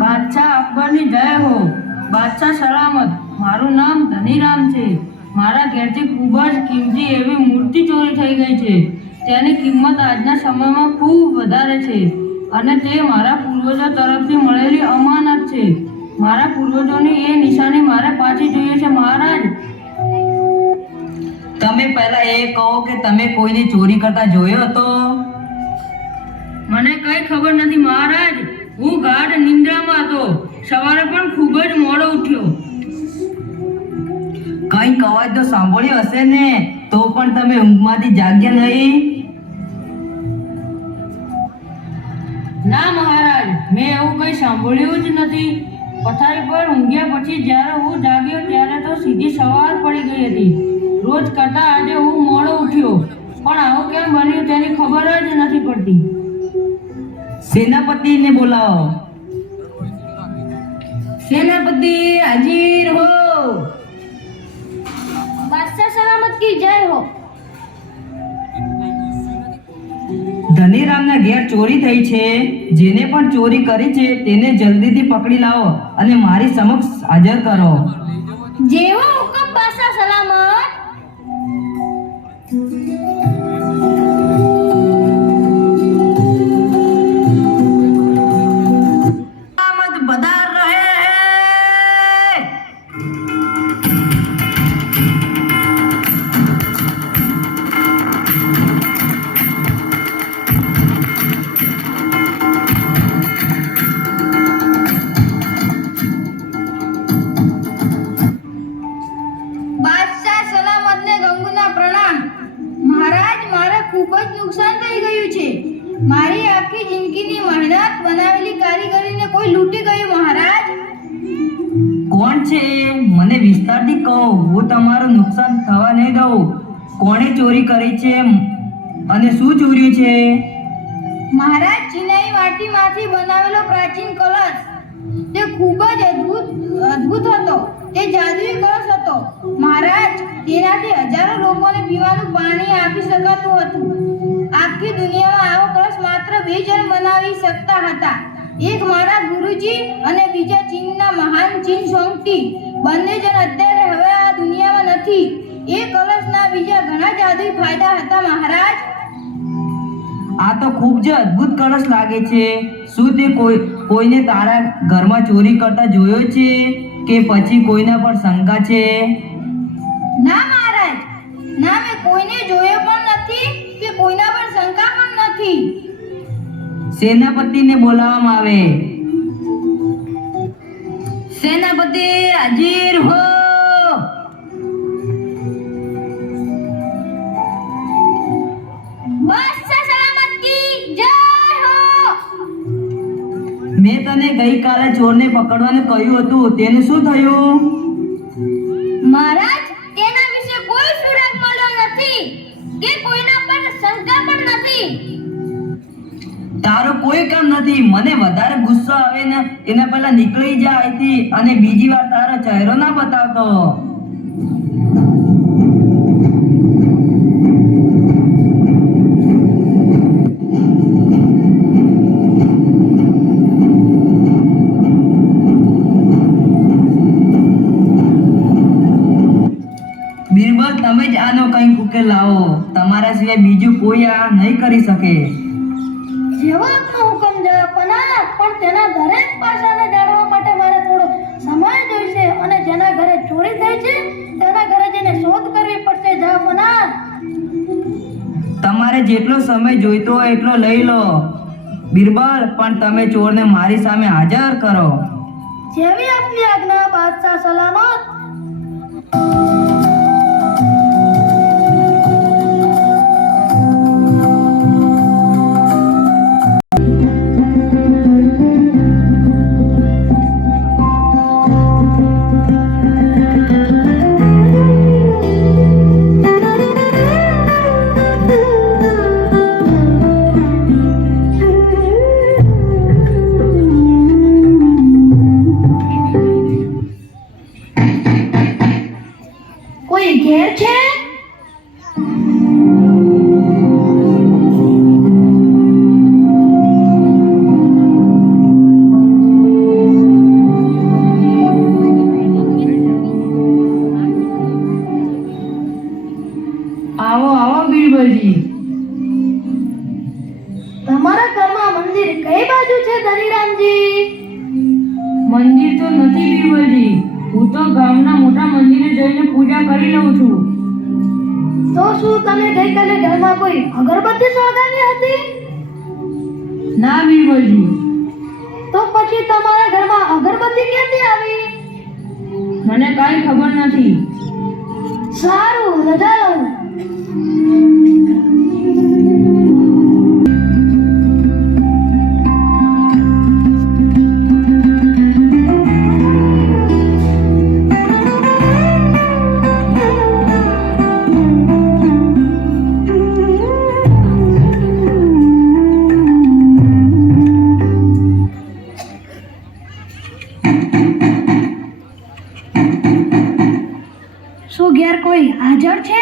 બાદશાહ અકબરની જય હો. બાદશાહ સલામત. મારું નામ ધનીરામ છે. મારા ઘેરથી ખૂબ જ કિંમતી એવી મૂર્તિ ચોરી થઈ ગઈ છે. તેની કિંમત આજના સમયમાં ખૂબ વધારે છે અને તે મારા પૂર્વજો તરફથી મળેલી અમાનત છે. મારા પૂર્વજોની એ નિશાની મારે પાછી જોઈએ છે મહારાજ. તમે પહેલા એ કહો કે તમે કોઈની ચોરી કરતા જોયો હતો? મને કઈ ખબર નથી મહારાજ. હું ગાઢ નિંદ્રામાં હતો. સવારે પણ ખૂબ જ મોડો ઉઠ્યો. કંઈક અવાજ તો સાંભળ્યો હશે ને, તો પણ તમે ઊંઘમાંથી જાગ્યા નહીં? ના મહારાજ, મેં એવું કંઈ સાંભળ્યું જ નથી. પથારી પર ઊંઘ્યા પછી જ્યારે હું જાગ્યો ત્યારે તો સીધી સવાર પડી ગઈ હતી. રોજ કરતાં આજે હું મોડો ઉઠ્યો, પણ આવું કેમ બન્યું તેની ખબર જ નથી પડતી. સેનાપતિને બોલાવો. સેનાપતિ હાજીર હો. બાદશાહ સલામત કી જય હો. ધનીરામના ઘેર ચોરી થઈ છે. જેને પણ ચોરી કરી છે તેને જલ્દીથી પકડી લાવો અને મારી સમક્ષ હાજર કરો. જેવો હુકમ બાદશાહ સલામત. પધાર રહે હે. બાદશાહ સલામતને ગંગુના પ્રણામ. મહારાજ, મારે ખૂબ જ નુકસાન થઈ ગયું છે. મારી આખી જિંદગીની મહેનત બનાવેલી કારીગરીને કોઈ લૂંટી ગયું મહારાજ. કોણ છે? મને વિસ્તારથી કહો. હું તમારું નુકસાન થવા નહીં દઉં. કોણે ચોરી કરી છે અને શું ચોર્યું છે? મહારાજ, ચિનાઈ માટીમાંથી બનાવેલો પ્રાચીન કળશ. તે ખૂબ જ અદ્ભુત હતો. તે જાદુઈ કળશ હતો મહારાજ. તેનાથી હજારો લોકોને પીવાનું પાણી આપી શકાતું હતું. આખી દુનિયામાં આવો કળશ માત્ર 2 જણ બનાવી શકતા હતા. એક મારા ગુરુજી અને બીજા ચીનના મહાન ચીન સોંગટી. બંને જણ અત્યારે હવે આ દુનિયામાં નથી. એ કળશના બીજા ઘણા જાદુઈ ફાયદા હતા મહારાજ. આ તો ખૂબ જ અદ્ભુત કળશ લાગે છે. શું તે કોઈને તારા ઘરમાં ચોરી કરતા જોયો છે કે પછી કોઈના પર શંકા છે? ના મહારાજ, ના, મેં કોઈને જોયો પણ નથી કે કોઈના પર શંકા પણ નથી. સેનાપતિને બોલાવવામાં આવે. સેનાપતિ હાજીર હો. બાદશાહ સલામત કી જય હો. મેં તને ગઈકાલે ચોરને પકડવાનું કહ્યું હતું, તેનું શું થયું? મહારાજ, તેના વિશે કોઈ સુરાગ મળ્યો નથી કે કોઈના પર શંકા પણ નથી. તારું કોઈ કામ નથી. મને વધારે ગુસ્સો આવે ને એના પહેલા નીકળી જા અહીંથી અને બીજી વાર તારો ચહેરો ના બતાવતો. બિરબલ, તમે જ આનો કંઈક ઉકેલ લાવો. તમારા સિવાય બીજું કોઈ આ નહીં કરી શકે. જેવો આપનો હુકમ જણાપના, પણ તેના દરેક પાસાને જાણવા માટે મારે થોડો સમય જોઈશે અને જેના ઘરે ચોરી થઈ છે તેના ઘરે જઈને શોધ કરવી પડશે જણાપના. તમારે જેટલો સમય જોઈતો હોય એટલો લઈ લો. બિરબલ, પણ તમે ચોરને મારી સામે હાજર કરો. જેવી આપની આજ્ઞા બાદશાહ સલામત. જઈને પૂજા કરી લઉં છું. તો શું તમે ગઈકાલે ઘરમાં કોઈ અગરબત્તી સળગાવી હતી? ના બીરબલજી, તો પછી તમારા ઘરમાં અગરબત્તી ક્યાંથી આવી? મને કાંઈ ખબર નથી. સારું, રજા લઉં. શું ઘેર કોઈ હાજર છે?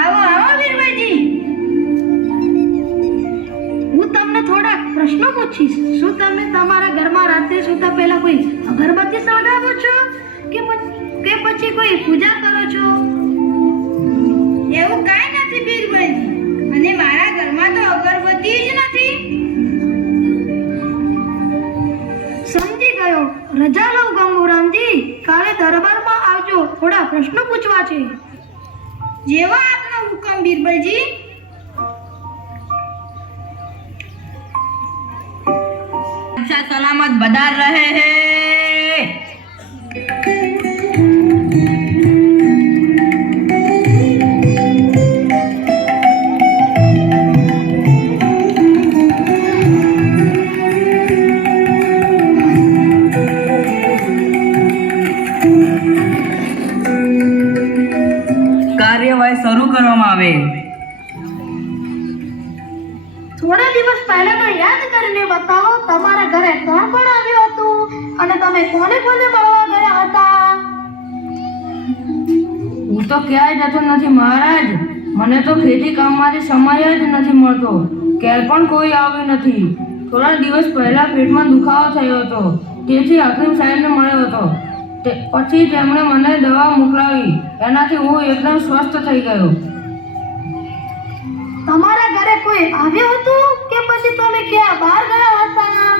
આવો આવો વીરભાઈજી. હું તમને થોડા પ્રશ્નો પૂછીશ. શું તમે તમારા ઘરમાં રાત્રે સૂતા પહેલા કોઈ અગરબત્તી સળગાવો છો કે પછી કોઈ પૂજા કરો છો? એવું કાંઈ નથી વીરભાઈજી, અને મારા ઘરમાં તો અગરબત્તી જ નથી. સમજી ગયો. રજા લઉં ગંગુરામજી. કાલે દરબારમાં આવજો, થોડા પ્રશ્નો પૂછવા છે. જેવો આપનો હુકમ બીરબલજી. अच्छा सलामत बदार रहे हैं। કાર્યવાહી શરૂ કરવામાં આવે. થોડા દિવસ પહેલાનો યાદ કરીને બતાવો, તમારા ઘરે કોણ કોણ આવ્યું હતું અને તમે કોને કોને મળવા ગયા હતા? હું તો ક્યાંય જતો નથી મહારાજ. મને તો ખેતી કામમાંથી સમય જ નથી મળતો. ક્યારે પણ કોઈ આવ્યું નથી. થોડા દિવસ પહેલા પેટમાં દુખાવો થયો હતો, તેથી હકીમ સાહેબને મળ્યો હતો. પછી તેમણે મને દવા મોકલાવી. એનાથી હું એકદમ સ્વસ્થ થઈ ગયો. તમારા ઘરે કોઈ આવ્યું હતું કે પછી તમે ક્યાં બહાર ગયા હતા?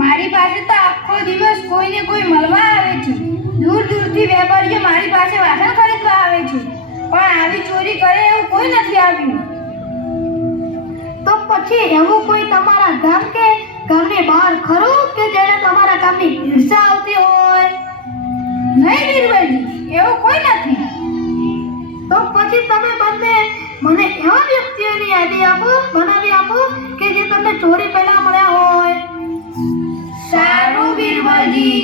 મારી પાસે તો આખો દિવસ કોઈને કોઈ મળવા આવે છે. દૂર દૂરથી વેપારીઓ મારી પાસે વાસણ ખરીદવા આવે છે, પણ આવી ચોરી કરે એવું કોઈ નથી આવ્યું. તો પછી એવું કોઈ તમારા ગામ કે ગામની બહાર ખરું કે જેને તમારા ગામની ઈર્ષા આવતી હોય? નહીં વીરભાઈજી, એવું કોઈ નથી. તો પછી તમે બંને મને એવા વ્યક્તિઓની યાદી બનાવી આપો કે જે તમને ચોરી પહેલા મળ્યા હોય. સારું બીરબલજી.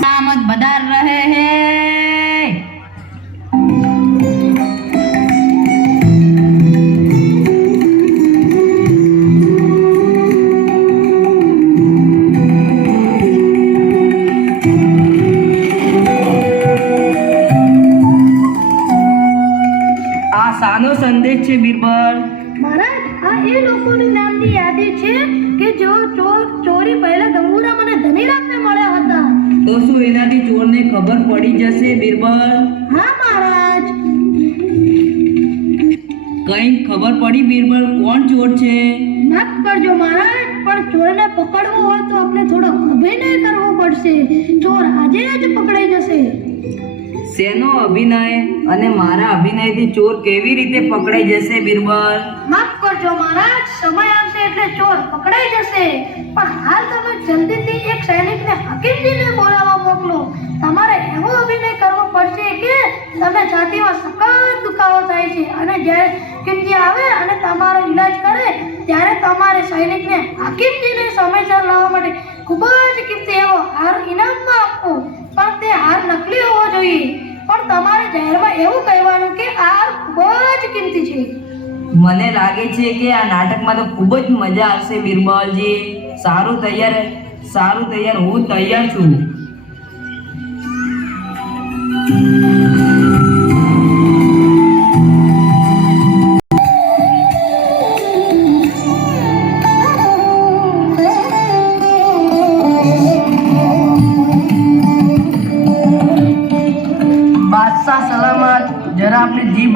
सलामत बदार रहे हैं। આ સાનો સંદેશ છે બીરબલ? મહારાજ, આ એ લોકોની નામની યાદી છે કે જેઓ ચોરી પહેલા ગંગુરામ અને ધનીરામને મળ્યા હતા. તો શું એનાથી ચોરને ખબર પડી જશે બીરબલ? હા મહારાજ. કઈ ખબર પડી બીરબલ કોણ ચોર છે? માફ કરજો મહારાજ, પણ ચોરને પકડવો હોય તો આપણે થોડો અભિનય કરવો પડશે. ચોર આજે જ પકડાઈ જશે. શેનો અભિનય? અને મારા અભિનયથી ચોર કેવી રીતે પકડાઈ જશે બીરબલ? માફ કરજો મહારાજ, સમય આવશે એટલે ચોર પકડાઈ જશે. પણ હાલ તમે જલ્દીથી એક સૈનિકને હકીમજીને બોલાવવા મોકલો. તમારે એવો અભિનય કરવો પડશે કે તમને છાતીમાં સખત દુખાવો થાય છે, અને જ્યારે હકીમજી આવે અને તમારો ઈલાજ કરે ત્યારે તમારે સૈનિકને હકીમજીને સમયસર લાવવા માટે ખૂબ જ કિંમતી એવો હાર ઇનામમાં આપવો. પણ તે હાર નકલી હોવો જોઈએ. પણ તમારે જાહેરમાં એવું કહેવાનું કે આ હાર ખૂબ જ કિંમતી છે. મને લાગે છે કે આ નાટકમાં તો ખૂબ જ મજા આવશે બીરબલજી. સારું તૈયાર, હું તૈયાર છું.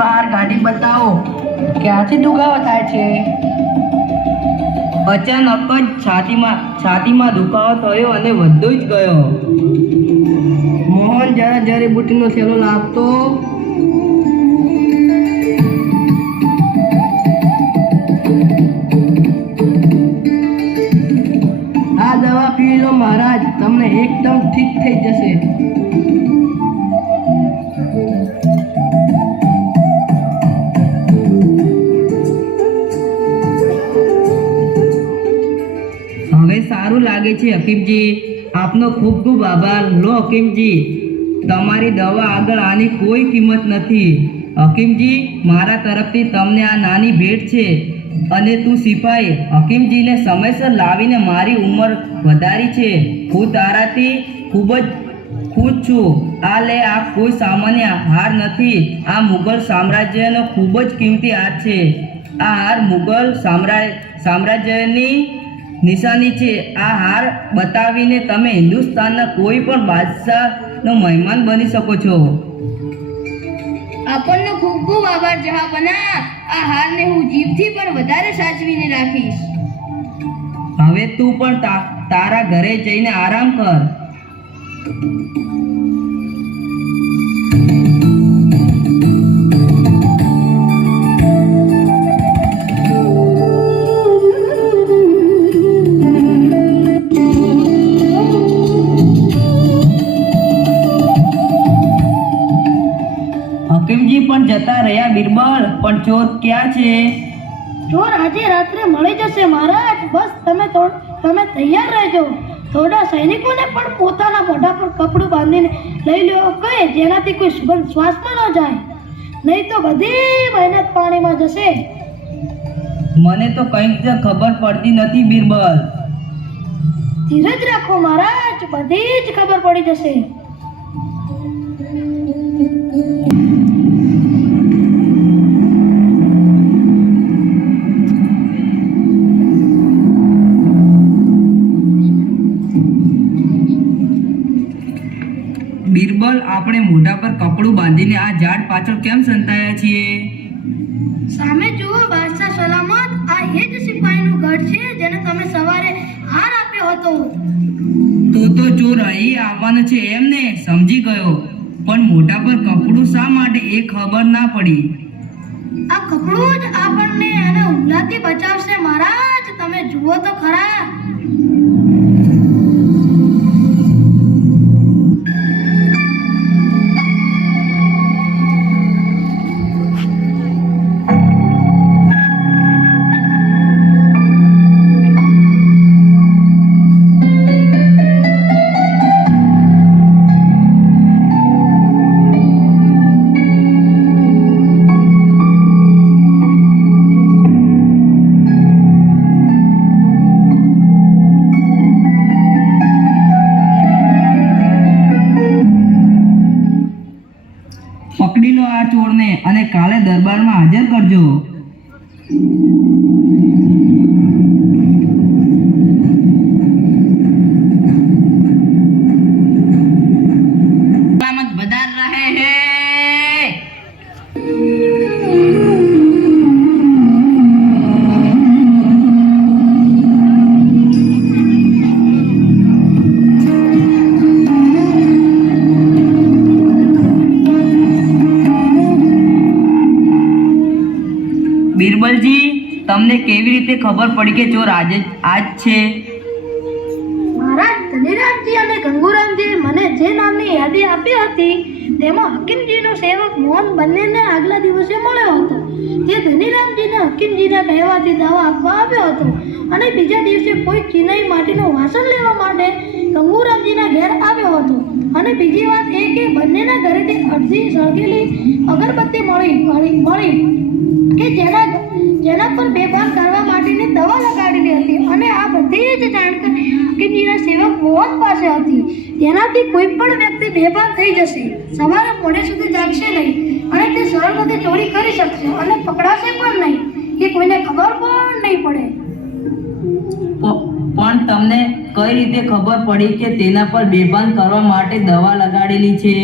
બહાર કાઢી બતાવો. ક્યાંથી દુખાવો થાય છે? અચાનક જ છાતીમાં દુખાવો થયો અને વધુ જ ગયો. મોહન જરા જડીબુટ્ટીનો થેલો લાવતો. આ દવા પી લો મહારાજ, તમને એકદમ ઠીક થઈ જશે. હવે સારું લાગે છે હકીમજી. આપનો ખૂબ ખૂબ આભાર. લો હકીમજી, તમારી દવા આગળ આની કોઈ કિંમત નથી. હકીમજી, મારા તરફથી તમને આ નાની ભેટ છે. અને તું સિપાહી હકીમજીને સમયસર લાવીને મારી ઉંમર વધારી છે. હું તારાથી ખૂબ જ ખુશ છું. આ લે, આ કોઈ સામાન્ય હાર નથી. આ મુઘલ સામ્રાજ્યનો ખૂબ જ કિંમતી હાર છે. આ હાર મુઘલ સામ્રાજ્યની નિશાની છે. આ હાર બતાવીને તમે હિન્દુસ્તાનના કોઈ પણ બાદશાહનો મહેમાન બની શકો છો. આપણનો ખૂબ ખૂબ આભાર જહાંપનાહ. આ હારને હું જીભથી પણ વધારે સાચવીને રાખીશ. હવે તું પણ તારા ઘરે જઈને આરામ કર. હકીમજી પણ જતા રહ્યા. બિરબલ, પણ ચોર ક્યાં છે? ચોર આજે રાત્રે મળી જશે મહારાજ. બસ તમે તૈયાર રહેજો. થોડા સૈનિકોને પણ પોતાના મોઢા પર કપડું બાંધીને લઈ લેવો કહે, જેનાથી કોઈ સુગંધ શ્વાસમાં ન જાય. નહીં તો બધી મહેનત પાણીમાં જશે. મને તો કંઈક ખબર પડતી નથી બિરબલ. ધીરજ રાખો મહારાજ, બધી જ ખબર પડી જશે. બિરબલ, આપણે મોઢા પર કપડું બાંધીને આ ઝાડ પાછળ કેમ સંતાયા છીએ? સામે જુઓ બાદશાહ સલામત. આ એ જ સિપાહીનું ગઢ છે જેને તમે સવારે હાર આપ્યો હતો. તો ચોર અહીં આવવાનો છે એમને સમજી ગયો. પણ મોઢા પર કપડું શા માટે એ ખબર ના પડી. આ કપડું જ આપણને અને હુમલાથી બચાવશે મહારાજ. તમે જુઓ તો ખરા. પકડી લો આ ચોરને અને કાલે દરબારમાં હાજર કરજો. સલામત બજાર રહે હે. બિરબલજી, તમને કેવી રીતે ખબર પડી કે ચોર આજ છે? મહારાજ ધનીરામજી અને ગંગુરામજીએ મને જે નામની યાદી આપી હતી તેમાં હકીમજીનો સેવક મોહન બંનેને આગલા દિવસે મળ્યો હતો. તે ધનીરામજીને હકીમજીના કહેવાથી દવા આપવા આવ્યો હતો અને બીજા દિવસે કોઈ ચિનાઈ માટીનું વાસણ લેવા માટે ગંગુરામજીના ઘેર આવ્યો હતો. અને બીજી વાત એ કે બંનેના ઘરેથી અડધી સળગેલી અગરબત્તી મળી કે જેના પર બેભાન કરવા માટેની દવા લગાડેલી હતી. અને આ બધી જ જાણકારી હકીમજીના સેવક મોહન પાસે હતી. તેનાથી કોઈ પણ વ્યક્તિ બેભાન થઈ જશે, સવારે મોડે સુધી જાગશે નહીં અને તે સરળતાથી ચોરી કરી શકશે અને પકડાશે પણ નહીં કે કોઈને ખબર પણ નહીં પડે. પણ તમને કઈ રીતે ખબર પડી કે તેના પર બેભાન કરવા માટે દવા લગાડેલી છે?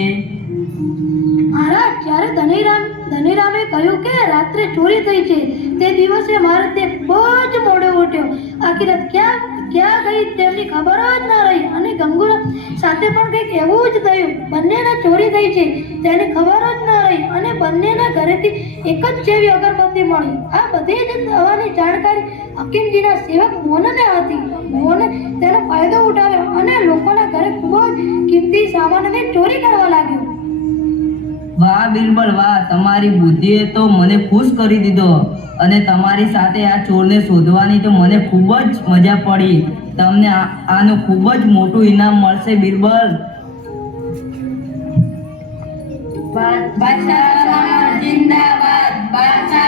મહારાજ, જ્યારે ધનીરામે કહ્યું કે રાત્રે ચોરી થઈ છે. તે દિવસે મારે તે બહુ જ મોડો ઉઠ્યો. આખી રાત ક્યાં ગઈ તેમની ખબર જ ન રહી. અને ગંગુરામ સાથે પણ કંઈક એવું જ થયું. બંનેને ચોરી થઈ છે તેની ખબર જ ન રહી. અને બંનેના ઘરેથી એક જ જેવી અગરબત્તી મળી. આ બધી જ દવાની જાણકારી હકીમજીના સેવક મોહનને હતી. મોહને તેનો ફાયદો ઉઠાવ્યો અને લોકોના ઘરે ખૂબ જ કિંમતી સામાનની ચોરી કરવા લાગ્યો. વાહ બિરબલ વાહ, તમારી બુદ્ધિએ તો મને ખુશ કરી દીધો. અને તમારી સાથે આ ચોરને શોધવાની તો મને ખૂબ જ મજા પડી. તમને આનું ખૂબ જ મોટું ઇનામ મળશે બિરબલ. બાદશાહ જિંદાબાદ, બાદશાહ